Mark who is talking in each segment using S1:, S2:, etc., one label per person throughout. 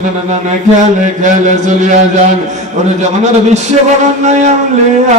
S1: খেলে খেলে চলিয়া যান ওর জামানার বিশ্ব বরণ নাই আমলিয়া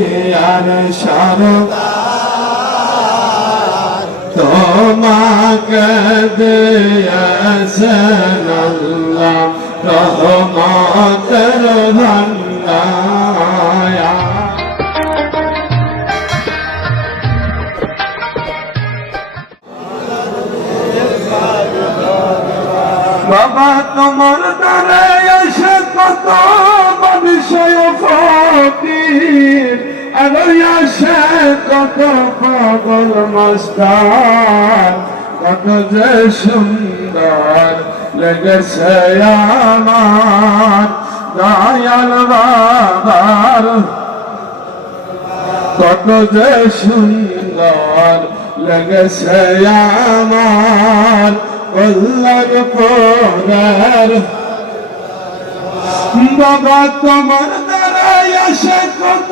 S1: আর সারদা তোমাকে দিয়েছেন আল্লাহ রহমতের ভান্ডায়া বাবা তোমার দ্বারে এসে কত আসে কত পাগল মাস্টার কত যে সুন্দর লেগেছে আমার দয়াল, বাবার, কত যে সুন্দর। লেগেছে আমার কল্যাণ পরার বাবা তোমার দ্বারাই আসে কত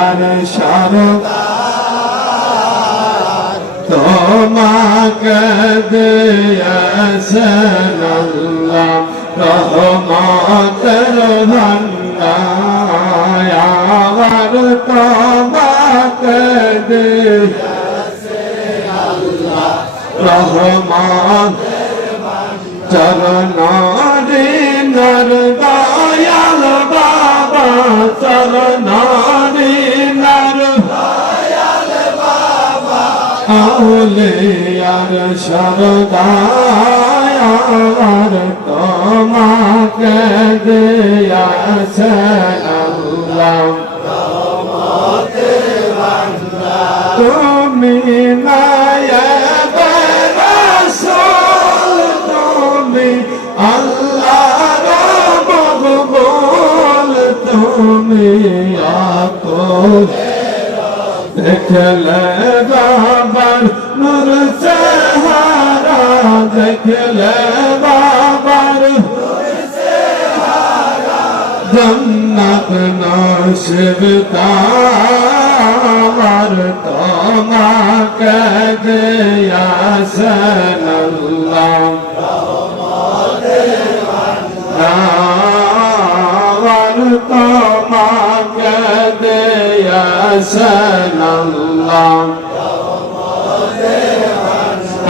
S1: আর সারদা তোমাকে দিয়েছেন আল্লাহ রহমতের ভান্ডার। তোমাকে রহমান চরণারে নর দয়াল বাবা চরণারে নর আউলে আর সরদায়ার তোমাকে দিয়াছেন আল্লাহ দেখলে বাবার জান্নাত নসিব তার তোমাকে দিয়াছেন আল্লাহ। তোমাকে দিয়াছেন আল্লাহ।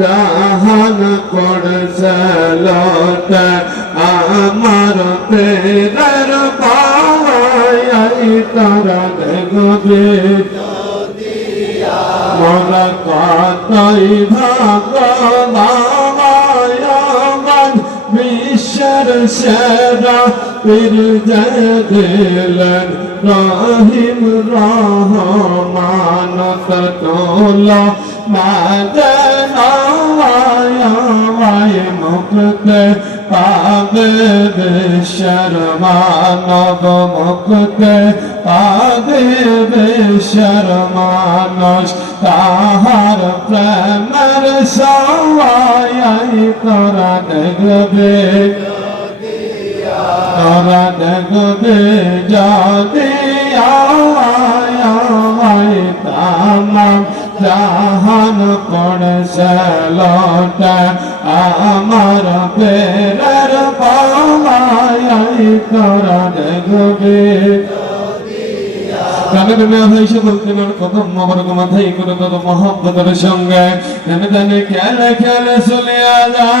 S1: জাহান করছে লট আমার পেরার পাওয়াই তারা দেখবে। মোরা কতই ভগবান, বিশ্বের সেরা পীর দিলেন রহিম রহমান তোলা মাদনায় মুক্তে পাবে বিশ্বের মানব মুক্তে পাবে বিশ্বের মানুষ তাহার প্রেমের সবাই করা দেখবে তারা দেখবে যদি আমায় তামাম জাহান পড়ছে লটা আমার পেরের পাওয়াই করা দেখবে কানের ভাই সকল কেনার কদম মবরক মাথায় করে তত মহব্বতের সঙ্গে। জানে জানে খেলে খেলে চলে যায়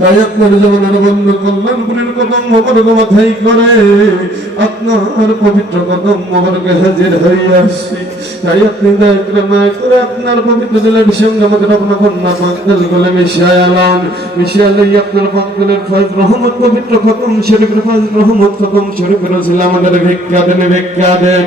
S1: তাই আপনার জীবনের বন্ধ কল্যাণপুরের কদম মোবারক মাথায় করে। আপনার পবিত্র কদম মোবারক হাজির হইয়াছি তাই আপনি দয়া করে আপনার পবিত্র দিলের সঙ্গে আমাদের আপনার কন্যা পাগল গলে মিশায় আলান। মিশিয়ে আলাই আপনার পাগলের ফাজ রহমত, পবিত্র খতম শরীফের ফাজ রহমত খতম শরীফের আমাদের ভিক্ষা দেন ভিক্ষা দেন।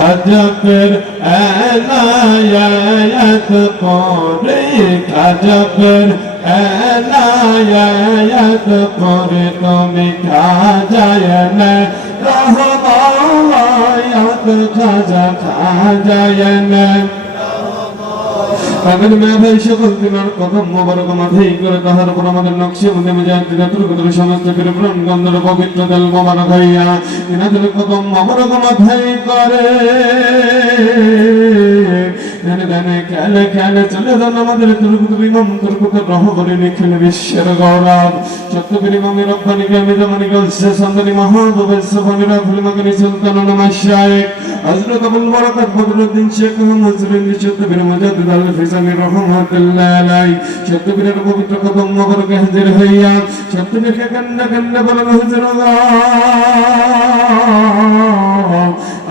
S1: না খাজবের করে পরে খাজবের এনায়াত পরে তুমি খাজায় না রহমায়াত খাজা খাজায় না। তাদের মেয়ে ভাই সকল দিনার কদম মোবারক মাথায় করে তাহার উপর আমাদের নকশে মধ্যে মেজান দিনাতুর কদর সমস্ত ফিরে প্রাণ গন্ধর পবিত্র দল মোবারক হইয়া দিনাতুর কদম মোবারক মাথায় করে। জানে জানে খেলে খেলে চলে যান আমাদের দুর্গুতুর ইমাম দুর্গুতুর রহবরে নিখিল বিশ্বের গৌরব। সত্যবীর ইমামের রব্বানি গামী জামানি গলসে সন্দনী মহাদবের সফানি রাফুল মাগনি, সুলতান নমাজ শায়েক হযরত আবুল বরকত, বদরুদ্দিন শেখ রহমাতুল্লাহ আলাই পবিত্র কদম হাজির হইয়া কান্না বলেন হুজুর আল্লাহ!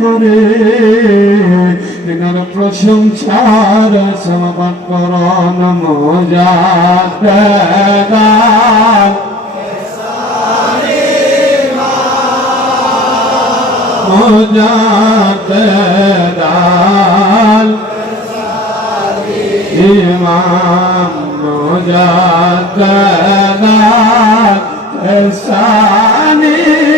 S1: করে। দিনের প্রশংসার সমাপন করন মজাত মজাত ইমাম মজাত এসানি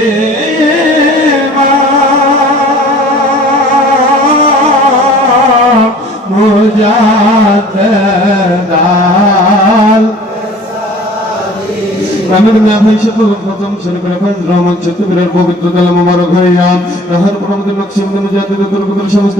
S1: নামে সকল প্রথম শরীফের ফাজ রহমান চতুর্বের পবিত্র তেল মোবারক হইয়া তাহার প্রমদের নকশিমদ মুজাহিদ দুর্গতের সমস্ত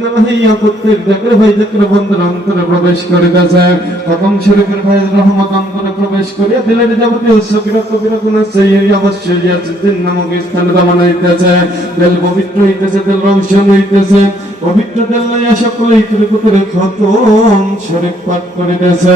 S1: না হইয়া প্রত্যেক জায়গায় ভাই জাকরে বন্ধুর অন্তরে প্রবেশ শরীফের ভাই রহমত অন্তরে প্রবেশ করিয়া যাবতীয় অবশ্যই আছে নামক স্থানে হইতেছে পবিত্র হইতেছে হইতেছে। পবিত্র সকলে ইতরে কুতরে শরীফ পাঠ করিতেছে।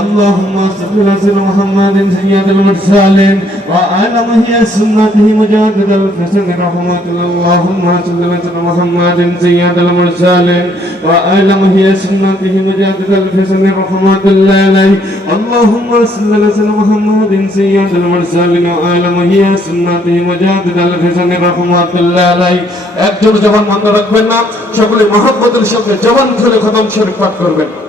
S1: আল্লাহুম্মা সাল্লি আলা সাইয়্যিদিনা মুহাম্মাদিন সাইয়্যিদিল মুরসালিন ওয়া আলা মাহিয়া সুন্নাতিহি মুজাহিদ আল ফিসানি রাহমাতুল্লাহি আল্লাহুম্মা সাল্লি আলা সাইয়্যিদিনা মুহাম্মাদিন সাইয়্যিদিল মুরসালিন ওয়া আলা মাহিয়া সুন্নাতিহি মুজাহিদ আল ফিসানি রাহমাতুল্লাহি আলাইহি আল্লাহুম্মা সাল্লি আলা সাইয়্যিদিনা মুহাম্মাদিন সাইয়্যিদিল মুরসালিন ওয়া আলা মাহিয়া সুন্নাতিহি মুজাহিদ আল ফিসানি রাহমাতুল্লাহি আলাইহি একজন জবান বন্ধ রাখবেন না। সকলে মহব্বতের সঙ্গে জবান ধরে খতম শরীফ পাঠ করবেন।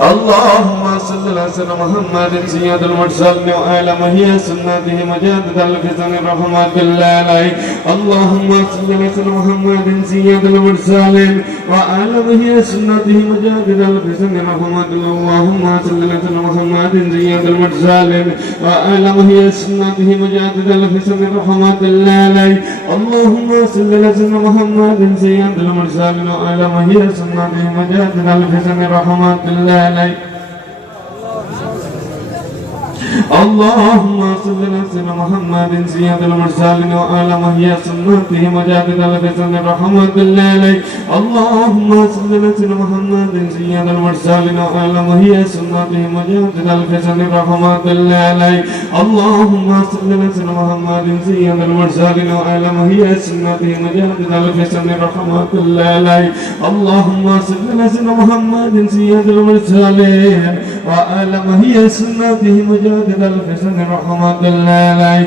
S1: اللهم صل على سيدنا محمد سيد المرسلين وعلى مهي سنته مجاهد الفتن رحمة الله عليه اللهم صل على سيدنا محمد سيد المرسلين وعلى مهي سنته مجاهد الفتن الله اللهم صل على سيدنا محمد سيد المرسلين وعلى مهي سنته مجاهد الفتن رحمة الله عليه اللهم صل على سيدنا محمد سيد المرسلين وعلى مهي سنته مجاهد الفتن رحمة الله নাই اللهم صل على سيدنا محمد سيد المرسلين وعلى مهي سنته مجاهد الفتن رحمة الله عليه اللهم صل على سيدنا محمد سيد المرسلين وعلى مهي سنته مجاهد الفتن رحمة الله عليه اللهم صل على سيدنا محمد سيد المرسلين وعلى مهي سنته مجاهد الفتن رحمة الله عليه اللهم صل على سيدنا محمد سيد المرسلين وأعلم هي سنته مجرد الفسن رحمة الله